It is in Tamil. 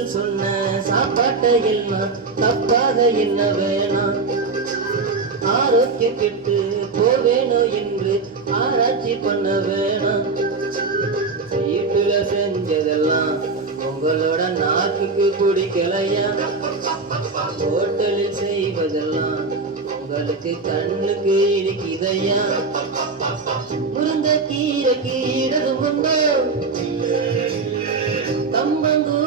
டாக்டர்கள் சொன்ன சாப்பாட்டை எல்லாம் தப்பாக என்ன வேணாம். ஆரோக்கியம் கெட்டு போவேணும் என்று ஆராய்ச்சி பண்ண வேணாம். வீட்டுல செஞ்சதெல்லாம் உங்களோட நாக்குக்கு பிடிக்கலையா? ஹோட்டலில் செய்வதெல்லாம் உங்களுக்கு கண்ணுக்கு இருக்குதையா? முருங்க கீரைக்கு இடது முன்னோ தம்பங்கு